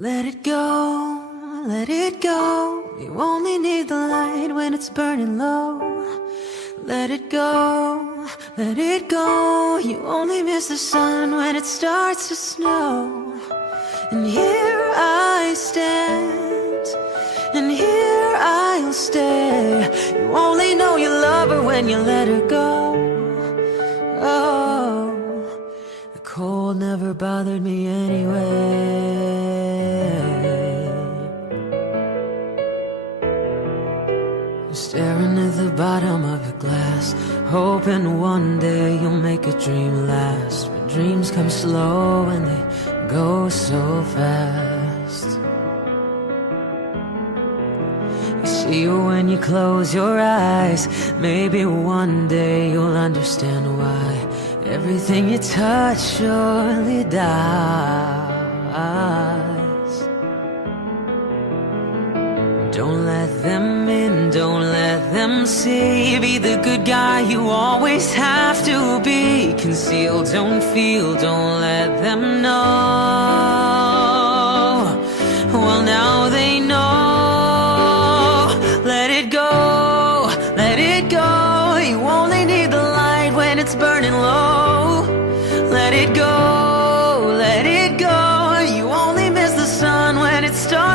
Let it go, let it go. You only need the light when it's burning low. Let it go, let it go. You only miss the sun when it starts to snow. And here I stand, and here I'll stay. You only know you love her when you let her go. Oh, the cold never bothered me anyway. I'm staring at the bottom of a glass, hoping one day you'll make a dream last. But dreams come slow and they go so fast. You see you when you close your eyes. Maybe one day you'll understand why everything you touch surely dies. Don't let them in, don't let them see. Be the good guy you always have to be. Conceal, don't feel, don't let them know. Well, now they know. Let it go, let it go. You only need the light when it's burning low. Let it go, let it go. You only miss the sun when it starts